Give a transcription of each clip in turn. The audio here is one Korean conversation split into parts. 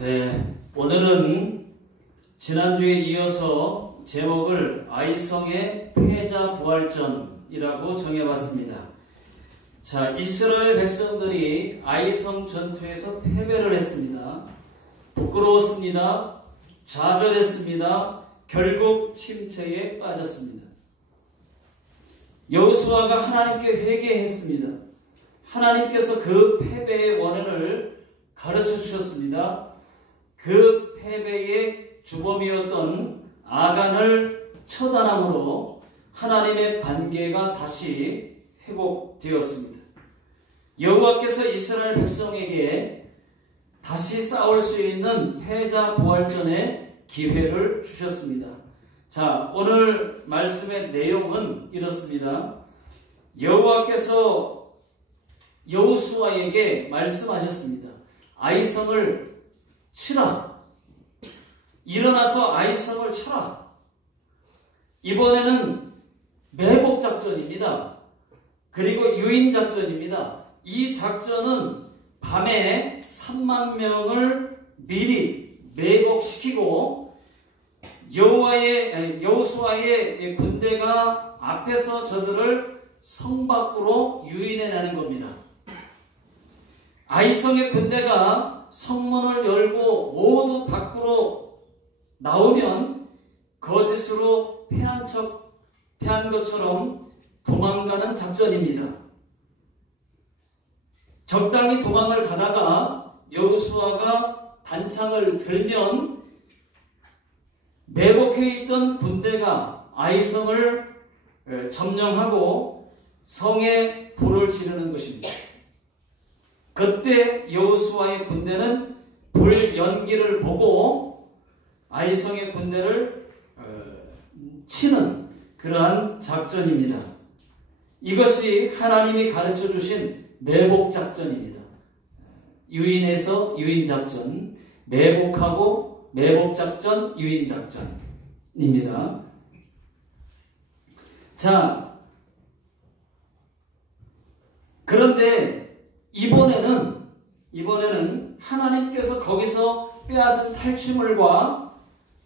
네, 오늘은 지난주에 이어서 제목을 아이성의 패자부활전이라고 정해봤습니다. 자, 이스라엘 백성들이 아이성 전투에서 패배를 했습니다. 부끄러웠습니다. 좌절했습니다. 결국 침체에 빠졌습니다. 여호수아가 하나님께 회개했습니다. 하나님께서 그 패배의 원인을 가르쳐 주셨습니다. 그 패배의 주범이었던 아간을 처단함으로 하나님의 관계가 다시 회복되었습니다. 여호와께서 이스라엘 백성에게 다시 싸울 수 있는 패자부활전의 기회를 주셨습니다. 자, 오늘 말씀의 내용은 이렇습니다. 여호와께서 여호수아에게 말씀하셨습니다. 아이성을 치라. 일어나서 아이성을 쳐라. 이번에는 매복작전입니다. 그리고 유인작전입니다. 이 작전은 밤에 3만 명을 미리 매복시키고 여호수아의 군대가 앞에서 저들을 성 밖으로 유인해내는 겁니다. 아이성의 군대가 성문을 열고 모두 밖으로 나오면 거짓으로 패한 것처럼 도망가는 작전입니다. 적당히 도망을 가다가 여호수아가 단창을 들면 매복해 있던 군대가 아이성을 점령하고 성에 불을 지르는 것입니다. 그때 여호수아의 군대는 불 연기를 보고 아이성의 군대를 치는 그러한 작전입니다. 이것이 하나님이 가르쳐 주신 매복작전입니다. 유인에서 유인작전, 매복하고 매복작전, 유인작전입니다. 자, 그런데 이번에는 하나님께서 거기서 빼앗은 탈취물과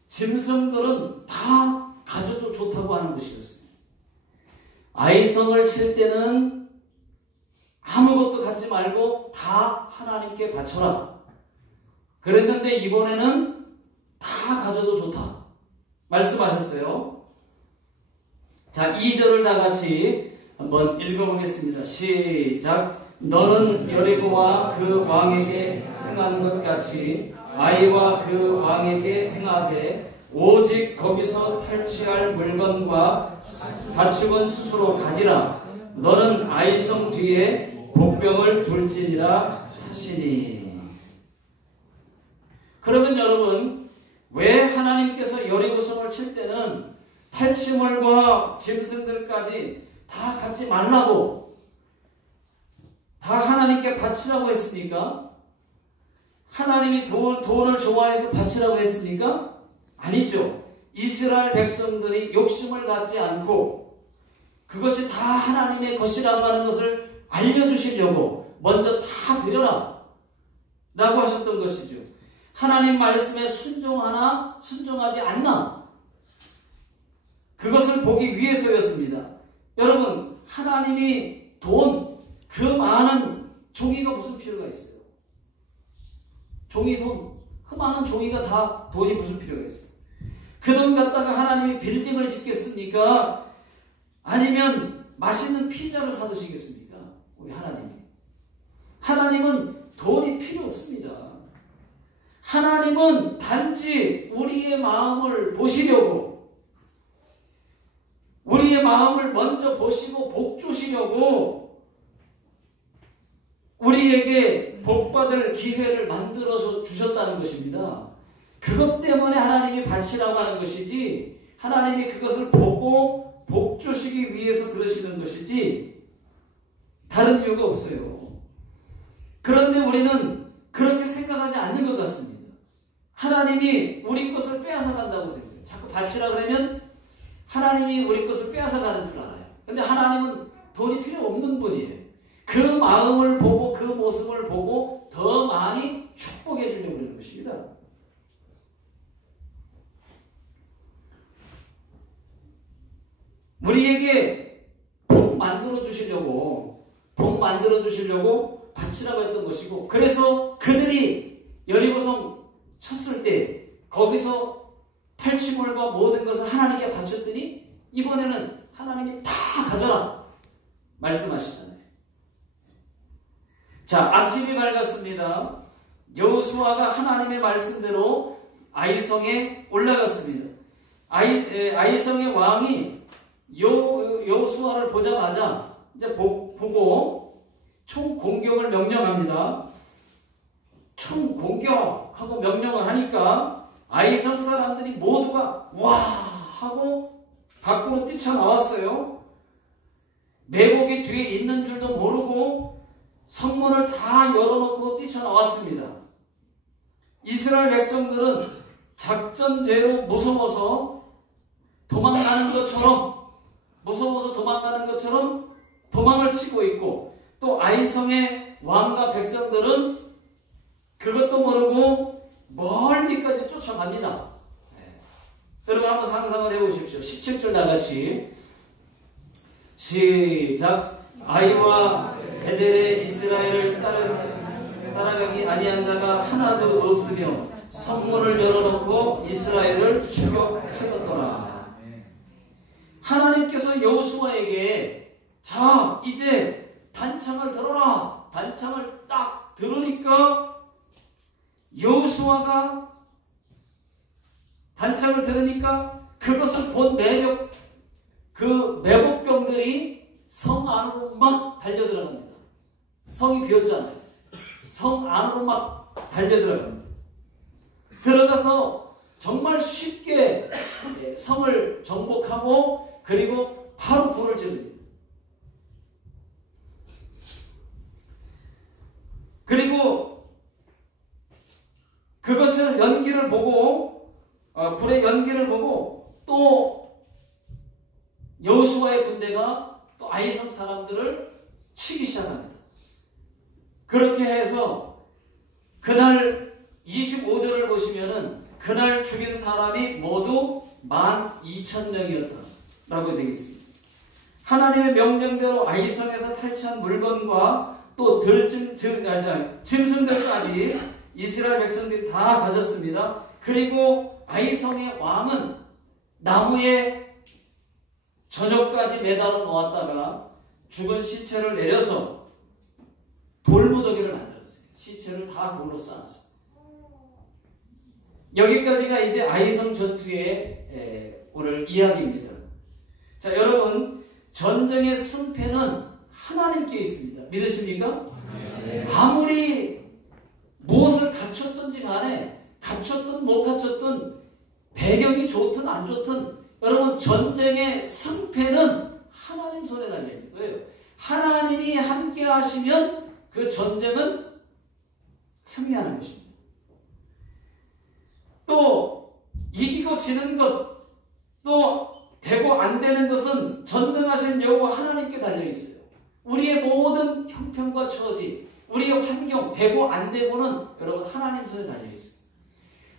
짐승들은 다 가져도 좋다고 하는 것이었습니다. 아이성을 칠 때는 아무것도 갖지 말고 다 하나님께 바쳐라. 그랬는데 이번에는 다 가져도 좋다 말씀하셨어요. 자, 2절을 다 같이 한번 읽어보겠습니다. 시작. 너는 여리고와 그 왕에게 행한 것 같이 아이와 그 왕에게 행하되 오직 거기서 탈취할 물건과 가축은 스스로 가지라. 너는 아이성 뒤에 복병을 둘지니라 하시니. 그러면 여러분, 왜 하나님께서 여리고성을 칠 때는 탈취물과 짐승들까지 다 갖지 말라고, 다 하나님께 바치라고 했습니까? 하나님이 돈을 좋아해서 바치라고 했습니까? 아니죠. 이스라엘 백성들이 욕심을 갖지 않고 그것이 다 하나님의 것이라고 하는 것을 알려주시려고 먼저 다 드려라 라고 하셨던 것이죠. 하나님 말씀에 순종하나 순종하지 않나, 그것을 보기 위해서였습니다. 여러분, 하나님이 돈, 그 많은 종이가 무슨 필요가 있어요? 종이 돈, 그 많은 종이가 다 돈이 무슨 필요가 있어요? 그 돈 갖다가 하나님이 빌딩을 짓겠습니까? 아니면 맛있는 피자를 사드시겠습니까? 우리 하나님이. 하나님은 돈이 필요 없습니다. 하나님은 단지 우리의 마음을 보시려고, 우리의 마음을 먼저 보시고 복 주시려고 우리에게 복받을 기회를 만들어서 주셨다는 것입니다. 그것 때문에 하나님이 바치라고 하는 것이지, 하나님이 그것을 보고 복 주시기 위해서 그러시는 것이지 다른 이유가 없어요. 그런데 우리는 그렇게 생각하지 않는 것 같습니다. 하나님이 우리 것을 빼앗아 간다고 생각해요. 자꾸 바치라 그러면 하나님이 우리 것을 빼앗아 가는 줄 알아요. 근데 하나님은 돈이 필요 없는 분이에요. 그 마음을 보고 그 모습을 보고 더 많이 축복해 주려고 그러는 것입니다. 것입니다. 우리에게 복 만들어 주시려고 바치라고 했던 것이고, 그래서 그들이 여리고성 쳤을 때 거기서 탈취물과 모든 것을 하나님께 바쳤더니 이번에는 하나님이 다 가져라 말씀하시잖아요. 자, 아침이 밝았습니다. 여호수아가 하나님의 말씀대로 아이성에 올라갔습니다. 아이성의 왕이 여호수아를 보자마자 이제 보고 총 공격을 명령합니다. 총 공격하고 명령을 하니까 아이성 사람들이 모두가 와 하고 밖으로 뛰쳐나왔어요. 매복이 뒤에 있는 줄도 모르고 성문을 다 열어놓고 뛰쳐나왔습니다. 이스라엘 백성들은 작전대로 무서워서 도망가는 것처럼 도망을 치고 있고, 또 아이성의 왕과 백성들은 그것도 모르고 멀리까지 쫓아갑니다. 여러분 한번 상상을 해보십시오. 17절 나같이 시작. 아이와 베델의 이스라엘을 따라가기 아니한 자가 하나도 없으며 성문을 열어놓고 이스라엘을 추격하였더라. 하나님께서 여호수아에게 자 이제 단창을 들어라. 단창을 딱 들으니까 여호수아가 단창을 들으니까 그것을 본 매복병들이 성 안으로 막 달려들어갑니다. 성이 비었잖아요. 성 안으로 막 달려들어갑니다. 들어가서 정말 쉽게 성을 정복하고 그리고 바로 불을 지릅니다. 그리고 그것을 연기를 보고 불의 연기를 보고 또 여호수아의 군대가 또 아이성 사람들을 치기 시작합니다. 그렇게 해서 그날 25절을 보시면은 그날 죽인 사람이 모두 12,000명이었다라고 되어 있습니다. 하나님의 명령대로 아이성에서 탈취한 물건과 또 짐승들까지 이스라엘 백성들이 다 가졌습니다. 그리고 아이성의 왕은 나무에 저녁까지 매달아 놓았다가 죽은 시체를 내려서 돌무더기를 만들었어요. 시체를 다 돌로 쌓았어요. 여기까지가 이제 아이성 전투의 오늘 이야기입니다. 자, 여러분, 전쟁의 승패는 하나님께 있습니다. 믿으십니까? 네. 아무리 무엇을 갖췄든지 간에 갖췄든 못 갖췄든 배경이 좋든 안 좋든 여러분 전쟁의 승패는 하나님 손에 달려있는 거예요. 하나님이 함께 하시면 그 전쟁은 승리하는 것입니다. 또 이기고 지는 것, 또 되고 안 되는 것은 전능하신 여호와 하나님께 달려있어요. 우리의 모든 형편과 처지, 우리의 환경, 되고 안 되고는 여러분 하나님 손에 달려있어요.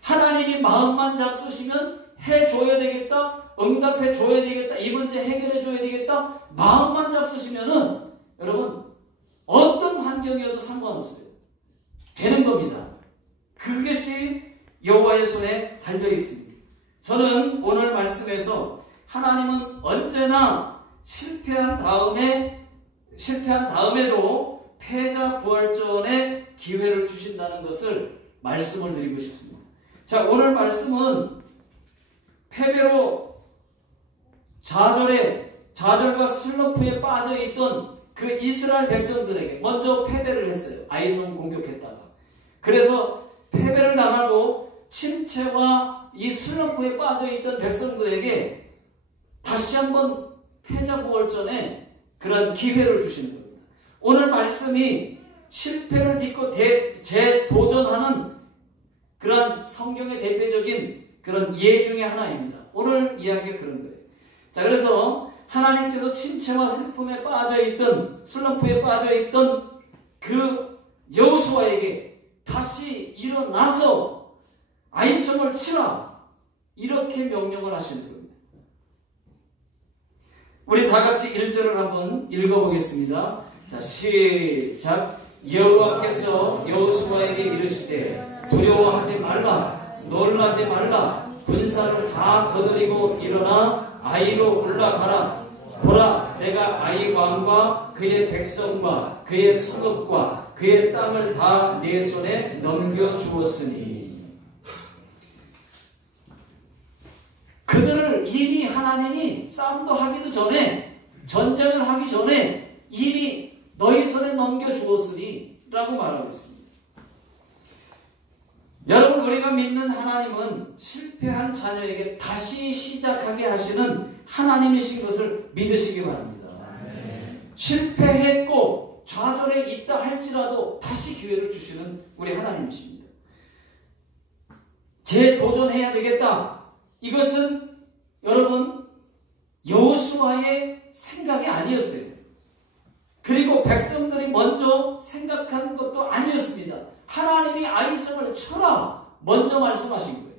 하나님이 마음만 잡수시면 해줘야 되겠다, 응답해줘야 되겠다, 이 문제 해결해줘야 되겠다, 마음만 잡수시면은 여러분 어떤 환경이어도 상관없어요. 되는 겁니다. 그것이 여호와의 손에 달려있습니다. 저는 오늘 말씀에서 하나님은 언제나 실패한 다음에도 패자 부활전의 기회를 주신다는 것을 말씀을 드리고 싶습니다. 자, 오늘 말씀은 패배로 좌절과 슬럼프에 빠져있던 그 이스라엘 백성들에게 먼저 패배를 했어요. 아이성 공격했다가. 그래서 패배를 당하고 침체와 이 슬럼프에 빠져있던 백성들에게 다시 한번 패자부활전에 그런 기회를 주시는 겁니다. 오늘 말씀이 실패를 딛고 재도전하는 그런 성경의 대표적인 그런 예 중에 하나입니다. 오늘 이야기가 그런 거예요. 자, 그래서 하나님께서 침체와 슬픔에 빠져있던, 슬럼프에 빠져있던 그 여호수아에게 다시 일어나서 아이성을 치라. 이렇게 명령을 하시는 겁니다. 우리 다 같이 1절을 한번 읽어보겠습니다. 자, 시작. 여호와께서 여호수아에게 이르시되 두려워하지 말라, 놀라지 말라. 군사를 다 거느리고 일어나 아이로 올라가라. 보라, 내가 아이 왕과 그의 백성과 그의 성읍과 그의 땅을 다 내 손에 넘겨주었으니. 그들을 이미 하나님이 싸움도 하기도 전에, 전쟁을 하기 전에 이미 너희 손에 넘겨주었으니 라고 말하고 있습니다. 여러분, 우리가 믿는 하나님은 실패한 자녀에게 다시 시작하게 하시는 하나님이신 것을 믿으시기 바랍니다. 실패했고 좌절에 있다 할지라도 다시 기회를 주시는 우리 하나님이십니다. 재도전해야 되겠다. 이것은 여러분 여호수아의 생각이 아니었어요. 그리고 백성들이 먼저 생각한 것도 아니었습니다. 하나님이 아이성을 쳐라 먼저 말씀하신 거예요.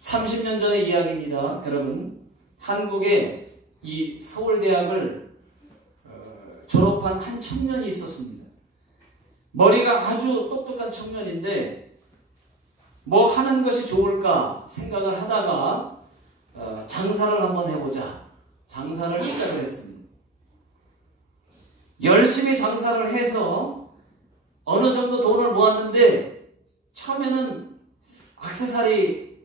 30년 전의 이야기입니다. 여러분, 한국에 이 서울대학을 졸업한 한 청년이 있었습니다. 머리가 아주 똑똑한 청년인데 뭐 하는 것이 좋을까 생각을 하다가 장사를 한번 해보자. 장사를 시작을 했습니다. 열심히 장사를 해서 어느 정도 돈을 모았는데 처음에는 액세서리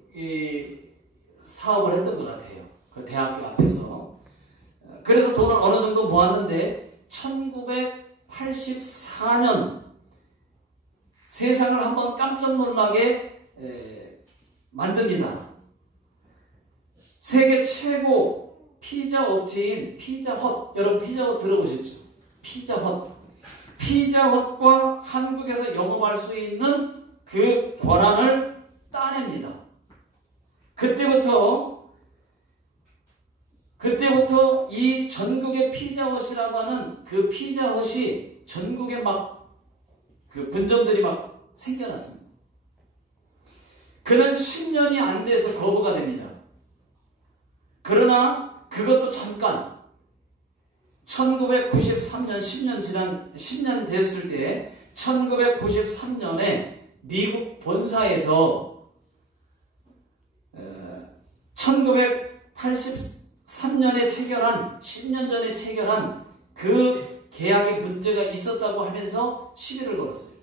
사업을 했던 것 같아요. 그 대학교 앞에서. 그래서 돈을 어느 정도 모았는데 1984년 세상을 한번 깜짝 놀라게 만듭니다. 세계 최고 피자 업체인 피자헛, 여러분 피자헛 들어보셨죠? 피자헛과 한국에서 영업할 수 있는 그 권한을 따냅니다. 그때부터 이 전국의 피자헛이라고 하는 그 피자헛이 전국에 막 그 분점들이 막 생겨났습니다. 그는 10년이 안 돼서 거부가 됩니다. 그러나 그것도 잠깐 1993년 10년 됐을 때 1993년에 미국 본사에서 1983년에 체결한 10년 전에 체결한 그 계약에 문제가 있었다고 하면서 시비를 걸었어요.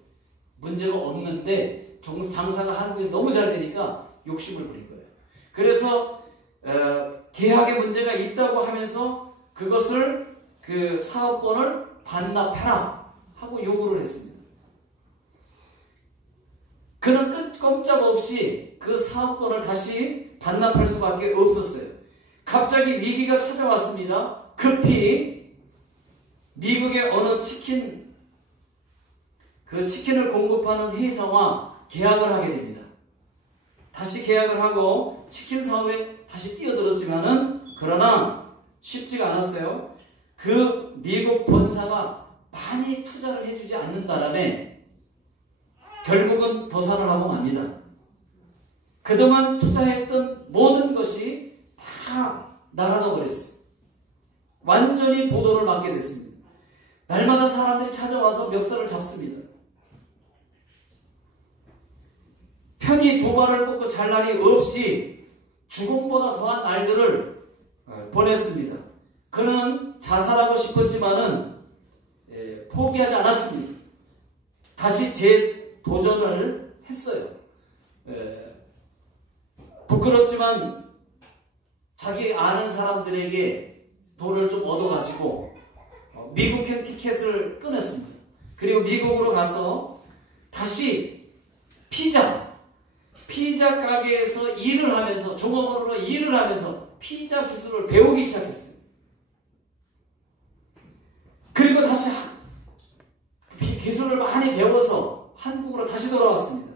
문제가 없는데 장사가 한국에 너무 잘 되니까 욕심을 부린 거예요. 그래서 계약에 문제가 있다고 하면서 그것을 그 사업권을 반납해라 하고 요구를 했습니다. 그는 꼼짝없이 그 사업권을 다시 반납할 수밖에 없었어요. 갑자기 위기가 찾아왔습니다. 급히 미국의 어느 치킨을 공급하는 회사와 계약을 하게 됩니다. 다시 계약을 하고 치킨 사업에 다시 뛰어들었지만은 그러나 쉽지가 않았어요. 그 미국 본사가 많이 투자를 해주지 않는 바람에 결국은 도산을 하고 맙니다. 그동안 투자했던 모든 것이 다 날아가 버렸어요. 완전히 보도를 맞게 됐습니다. 날마다 사람들이 찾아와서 멱살을 잡습니다. 편히 두 발을 뻗고 잘 날이 없이 죽음보다 더한 날들을 보냈습니다. 그는 자살하고 싶었지만은 포기하지 않았습니다. 다시 재도전을 했어요. 부끄럽지만 자기 아는 사람들에게 돈을 좀 얻어가지고 미국행 티켓을 끊었습니다. 그리고 미국으로 가서 다시 피자 가게에서 일을 하면서 종업원으로 일을 하면서 피자 기술을 배우기 시작했어요. 그리고 다시 기술을 많이 배워서 한국으로 다시 돌아왔습니다.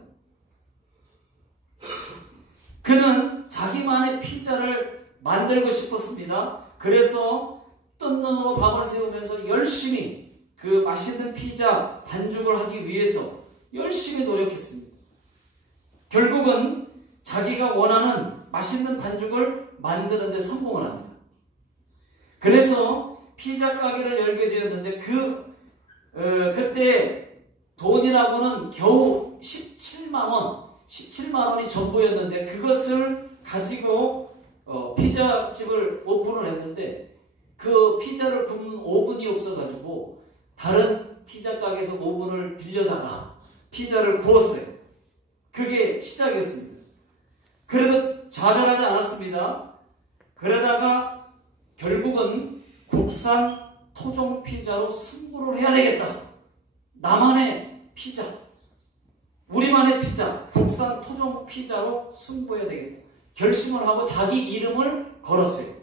그는 자기만의 피자를 만들고 싶었습니다. 그래서 뜬 눈으로 밤을 새우면서 열심히 그 맛있는 피자 반죽을 하기 위해서 열심히 노력했습니다. 결국은 자기가 원하는 맛있는 반죽을 만드는 데 성공을 합니다. 그래서 피자 가게를 열게 되었는데 그때 돈이라고는 겨우 17만 원이 전부였는데 그것을 가지고 피자집을 오픈을 했는데 그 피자를 굽는 오븐이 없어가지고 다른 피자 가게에서 오븐을 빌려다가 피자를 구웠어요. 그게 시작이었습니다. 그래도 좌절하지 않았습니다. 그러다가 결국은 국산 토종 피자로 승부를 해야 되겠다. 나만의 피자, 우리만의 피자, 국산 토종 피자로 승부해야 되겠다. 결심을 하고 자기 이름을 걸었어요.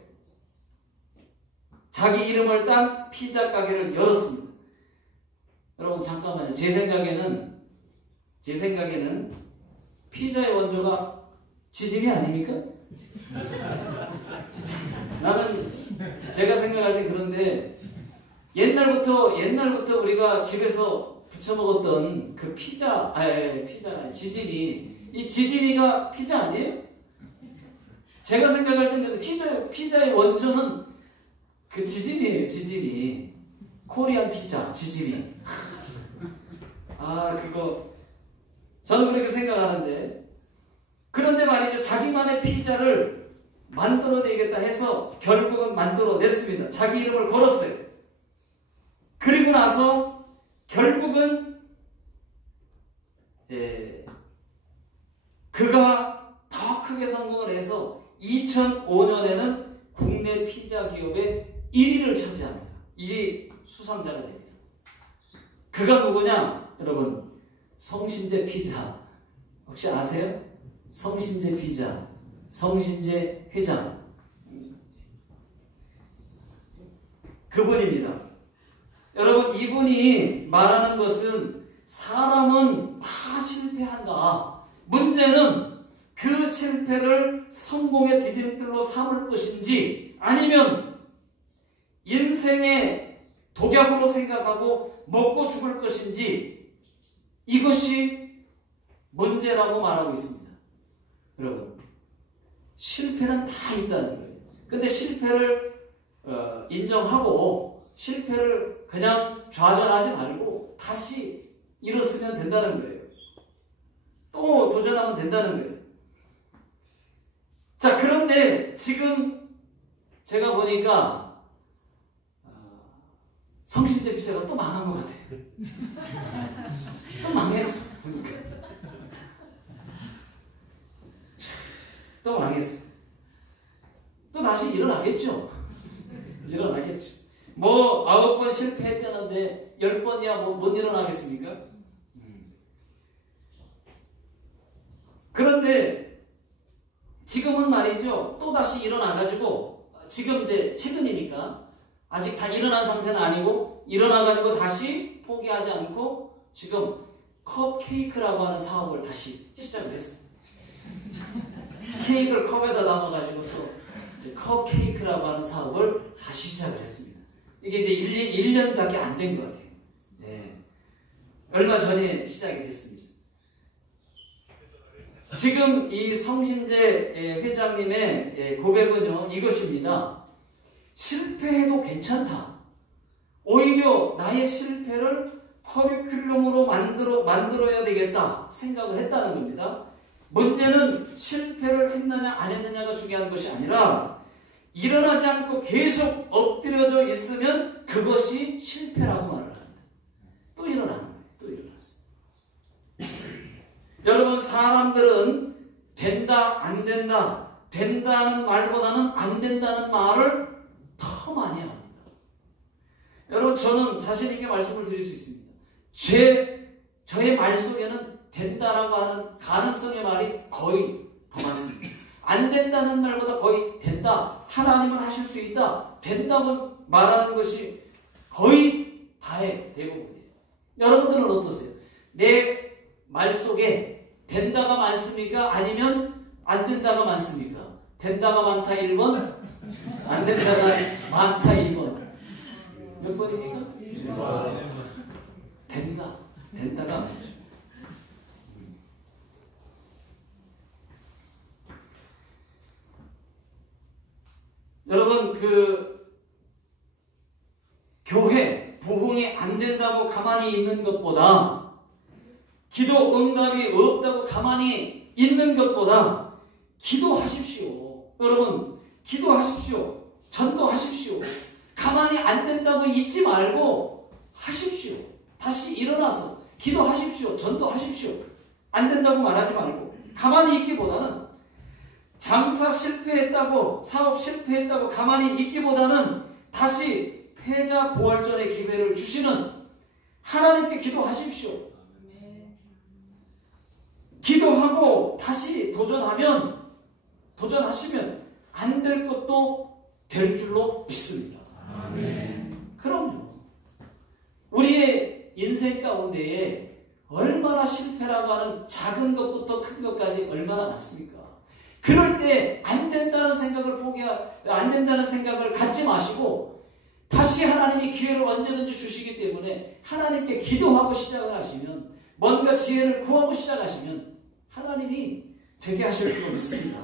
자기 이름을 딴 피자 가게를 열었습니다. 여러분 잠깐만요. 제 생각에는 피자의 원조가 지짐이 아닙니까? 나는 제가 생각할 때 그런데 옛날부터 우리가 집에서 부쳐 먹었던 그 피자가 지짐이, 이 지짐이가 피자 아니에요? 제가 생각할 때는 피자의 원조는 그 지짐이에요. 지짐이. 코리안 피자 지짐이. 그거 저는 그렇게 생각하는데, 그런데 말이죠. 자기만의 피자를 만들어내겠다 해서 결국은 만들어냈습니다. 자기 이름을 걸었어요. 그리고 나서 결국은 그가 더 크게 성공을 해서 2005년에는 국내 피자 기업의 1위를 차지합니다. 1위 수상자가 됩니다. 그가 누구냐? 여러분, 성신재 피자 혹시 아세요? 성신재 피자, 성신재 회장, 그분입니다. 여러분, 이분이 말하는 것은 사람은 다 실패한다. 문제는 그 실패를 성공의 디딤돌로 삼을 것인지 아니면 인생의 독약으로 생각하고 먹고 죽을 것인지, 이것이 문제라고 말하고 있습니다. 여러분, 실패는 다 있다는 거예요. 근데 실패를 인정하고 실패를 그냥 좌절하지 말고 다시 일어서면 된다는 거예요. 또 도전하면 된다는 거예요. 자, 그런데 지금 제가 보니까 성신재 피자가 또 망한 것 같아요. 또 망했어. 또 망했어. 또 다시 일어나겠죠. 일어나겠죠. 뭐 9번 실패했다는데 10번이야 못 일어나겠습니까? 그런데 지금은 말이죠. 또 다시 일어나가지고, 지금 이제 최근이니까 아직 다 일어난 상태는 아니고, 일어나가지고 다시 포기하지 않고 지금 컵케이크라고 하는 사업을 다시 시작을 했어요. 케이크를 컵에다 담아가지고 또 이제 컵케이크라고 하는 사업을 다시 시작을 했습니다. 이게 이제 1년밖에 안 된 것 같아요. 네. 얼마 전에 시작이 됐습니다. 지금 이 성신재 회장님의 고백은요, 이것입니다. 실패해도 괜찮다. 오히려 나의 실패를 커리큘럼으로 만들어야 되겠다 생각을 했다는 겁니다. 문제는 실패를 했느냐 안 했느냐가 중요한 것이 아니라, 일어나지 않고 계속 엎드려져 있으면 그것이 실패라고 말을 합니다. 또 일어나는 거예요. 또 일어났어요. 여러분, 사람들은 된다, 안 된다, 된다는 말보다는 안 된다는 말을 더 많이 합니다. 여러분, 저는 자신 있게 말씀을 드릴 수 있습니다. 저의 말 속에는 된다라고 하는 가능성의 말이 거의 더 많습니다. 안 된다는 말보다 거의 된다, 하나님은 하실 수 있다, 된다고 말하는 것이 거의 다의 대부분이에요. 여러분들은 어떠세요? 내 말 속에 된다가 많습니까? 아니면 안 된다가 많습니까? 된다가 많다 1번, 안 된다가 많다 2번. 몇 번입니까? 1번. 된다가 많죠. 안 된다고 가만히 있는 것보다, 기도 응답이 없다고 가만히 있는 것보다 기도하십시오. 여러분, 기도하십시오. 전도하십시오. 가만히 안 된다고 있지 말고 하십시오. 다시 일어나서 기도하십시오. 전도하십시오. 안 된다고 말하지 말고 가만히 있기보다는, 장사 실패했다고, 사업 실패했다고 가만히 있기보다는 다시 패자 부활전의 기회를 주시는 하나님께 기도하십시오. 기도하고 다시 도전하시면 안 될 것도 될 줄로 믿습니다. 그럼요. 우리의 인생 가운데에 얼마나 실패라고 하는 작은 것부터 큰 것까지 얼마나 많습니까? 그럴 때 안 된다는 생각을 갖지 마시고 다시 하나님이 기회를 언제든지 주시기 때문에 하나님께 기도하고 시작을 하시면, 뭔가 지혜를 구하고 시작하시면 하나님이 되게 하실 줄로 믿습니다.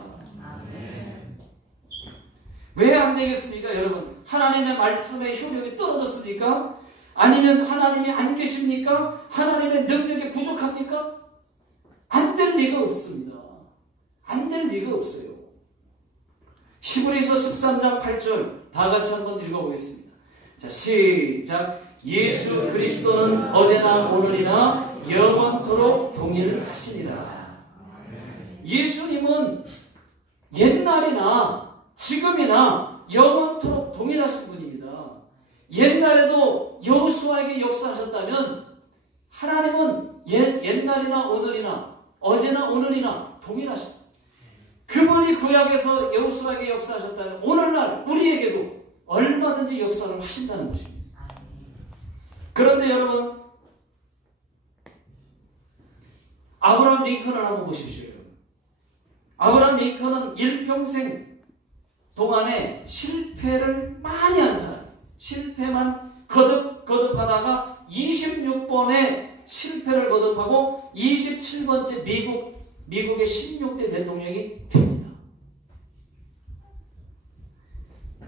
왜 안 되겠습니까? 여러분, 하나님의 말씀의 효력이 떨어졌습니까? 아니면 하나님이 안 계십니까? 하나님의 능력이 부족합니까? 안 될 리가 없습니다. 안 될 리가 없어요. 히브리서 13장 8절 다 같이 한번 읽어보겠습니다. 자, 시작. 예수 그리스도는 어제나 오늘이나 영원토록 동일하시니라. 예수님은 옛날이나 지금이나 영원토록 동일하신 분입니다. 옛날에도 여호수아에게 역사하셨다면 하나님은 옛날이나 오늘이나 어제나 오늘이나 동일하십니다. 그분이 구약에서 여호수아에게 역사하셨다면 오늘날 우리에게도 얼마든지 역사를 하신다는 것입니다. 그런데 여러분, 아브라함 링컨을 한번 보십시오. 아브라함 링컨은 일평생 동안에 실패를 많이 한 사람, 실패만 거듭하다가 26번의 실패를 거듭하고 27번째 미국의 16대 대통령이 됩니다.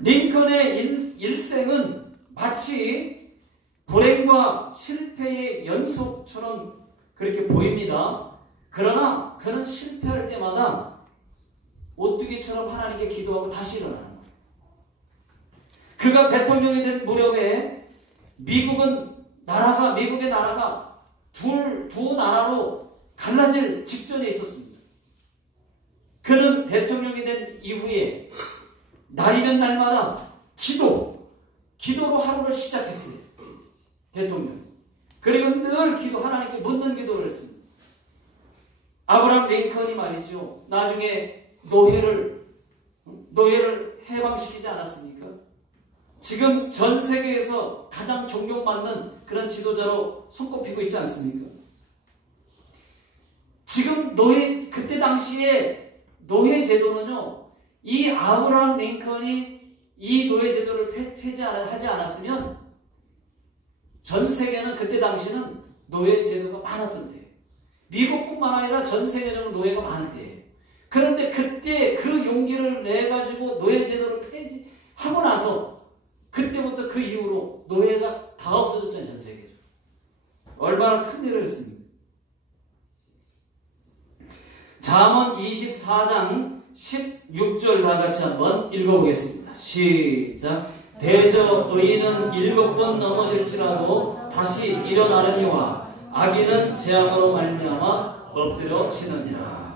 링컨의 일생은 마치 불행과 실패의 연속처럼 그렇게 보입니다. 그러나 그는 실패할 때마다 오뚜기처럼 하나님께 기도하고 다시 일어나는 거예요. 그가 대통령이 된 무렵에 미국의 나라가 두 나라로 갈라질 직전에 있었습니다. 그는 대통령이 된 이후에 날이면 날마다 기도로 하루를 시작했어요. 대통령. 그리고 늘 하나님께 묻는 기도를 했습니다. 아브라함 링컨이 말이죠, 나중에 노예를 해방시키지 않았습니까? 지금 전 세계에서 가장 존경받는 그런 지도자로 손꼽히고 있지 않습니까? 지금 그때 당시에 노예 제도는요, 이 아브라함 링컨이 이 노예 제도를 폐지하지 않았으면 전 세계는 그때 당시는 노예 제도가 많았던데, 미국뿐만 아니라 전 세계적으로 노예가 많은데, 그런데 그때 그 용기를 내가지고 노예 제도를 폐지하고 나서 그때부터 그 이후로 노예가 다 없어졌잖아요. 전 세계로. 얼마나 큰 일을 했습니까? 잠언 24장 16절 다 같이 한번 읽어보겠습니다. 시작. 대저 의인은 7번 넘어질지라도 다시 일어나려니와 악인은 재앙으로 말미암아 엎드려지느니라.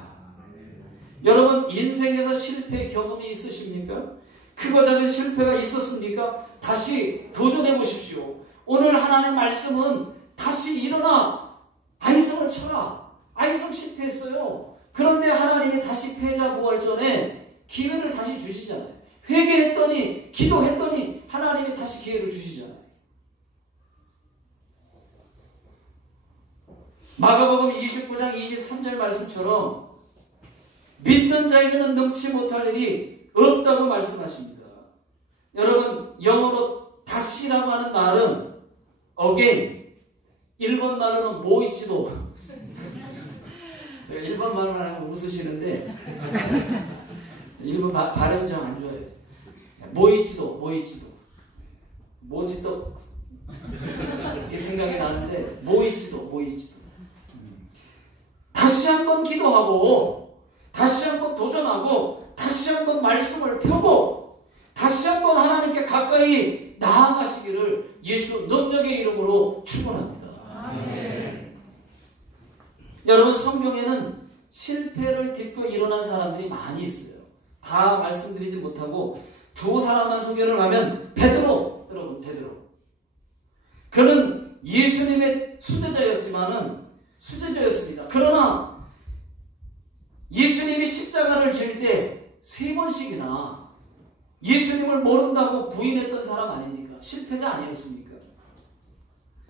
여러분, 인생에서 실패 경험이 있으십니까? 크고 작은 실패가 있었습니까? 다시 도전해 보십시오. 오늘 하나님 말씀은 다시 일어나 아이성을 쳐라. 아이성 실패했어요. 그런데 하나님이 다시 패자 부활전에 기회를 다시 주시잖아요. 회개했더니, 기도했더니 하나님이 다시 기회를 주시잖아요. 마가복음 29장 23절 말씀처럼 믿는 자에게는 능치 못할 일이 없다고 말씀하십니다. 여러분, 영어로 다시라고 하는 말은 again, 일본 말로는 모이치도. 제가 일본 말만 하면 웃으시는데 일본 발음이 좀 안 좋아요. 모이치도 모지떡 이 생각이 나는데 모이지도. 다시 한번 기도하고 다시 한번 도전하고 다시 한번 말씀을 펴고 다시 한번 하나님께 가까이 나아가시기를 예수 능력의 이름으로 축원합니다. 여러분, 성경에는 실패를 딛고 일어난 사람들이 많이 있어요. 다 말씀드리지 못하고 두 사람만 소개를 하면 베드로, 여러분, 베드로. 그는 예수님의 수제자였습니다. 그러나 예수님이 십자가를 질 때 3번씩이나 예수님을 모른다고 부인했던 사람 아닙니까? 실패자 아니었습니까?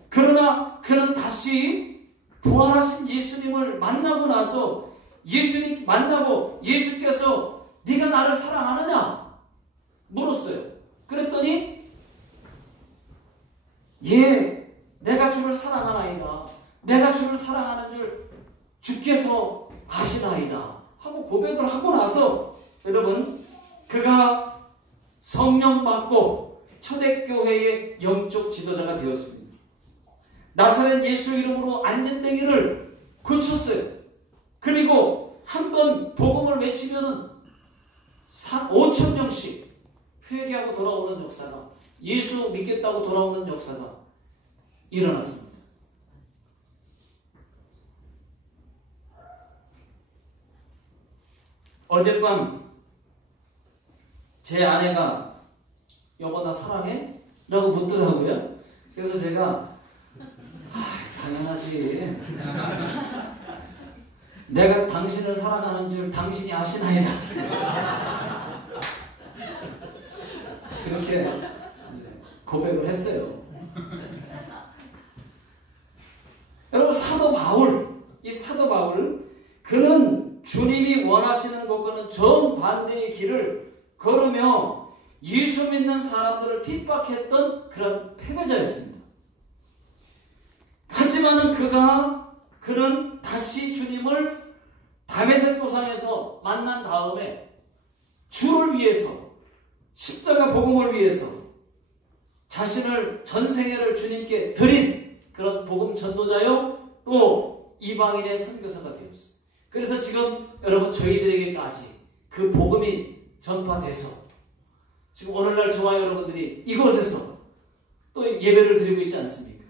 그러나 그는 다시 부활하신 예수님을 만나고 나서 예수님 만나고 예수께서 네가 나를 사랑하느냐? 물었어요. 그랬더니 예, 내가 주를 사랑하나이다. 내가 주를 사랑하는 줄 주께서 아시나이다 하고 고백을 하고 나서 여러분, 그가 성령 받고 초대교회의 영적 지도자가 되었습니다. 나사렛 예수 이름으로 안전뱅이를 고쳤어요. 그리고 한 번 복음을 외치면은 5,000명씩 회개하고 돌아오는 역사가, 예수 믿겠다고 돌아오는 역사가 일어났습니다. 어젯밤 제 아내가 여보 나 사랑해? 라고 묻더라고요. 그래서 제가 당연하지. 내가 당신을 사랑하는 줄 당신이 아시나이다. 그렇게 고백을 했어요. 여러분, 사도 바울, 이 사도 바울, 그는 주님이 원하시는 것과는 정반대의 길을 걸으며 예수 믿는 사람들을 핍박했던 그런 패배자였습니다. 하지만은 그는 다시 주님을 다메섹 도상에서 만난 다음에 주를 위해서, 십자가 복음을 위해서 자신을 전생애를 주님께 드린 그런 복음 전도자요, 또 이방인의 선교사가 되었어요. 그래서 지금 여러분 저희들에게까지 그 복음이 전파돼서 지금 오늘날 저와 여러분들이 이곳에서 또 예배를 드리고 있지 않습니까?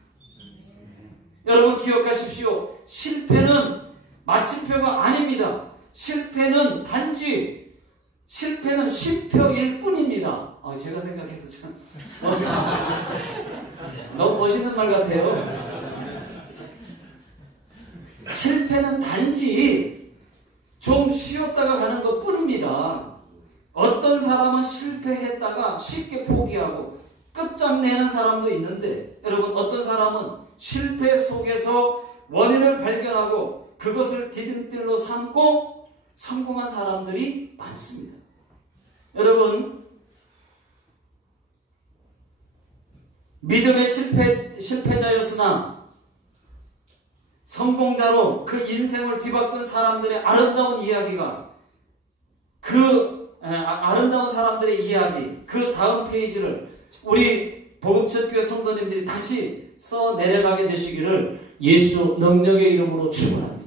여러분 기억하십시오. 실패는 마침표가 아닙니다. 실패는 단지 쉼표일 뿐입니다. 제가 생각해도 참 너무 멋있는 말 같아요. 실패는 단지 좀 쉬었다가 가는 것 뿐입니다. 어떤 사람은 실패했다가 쉽게 포기하고 끝장내는 사람도 있는데, 여러분 어떤 사람은 실패 속에서 원인을 발견하고 그것을 디딤돌로 삼고 성공한 사람들이 많습니다. 여러분, 믿음의 실패자였으나 성공자로 그 인생을 뒤바꾼 사람들의 아름다운 이야기가, 아름다운 사람들의 이야기, 그 다음 페이지를 우리 복음천교회 성도님들이 다시 써 내려가게 되시기를 예수 능력의 이름으로 축원합니다.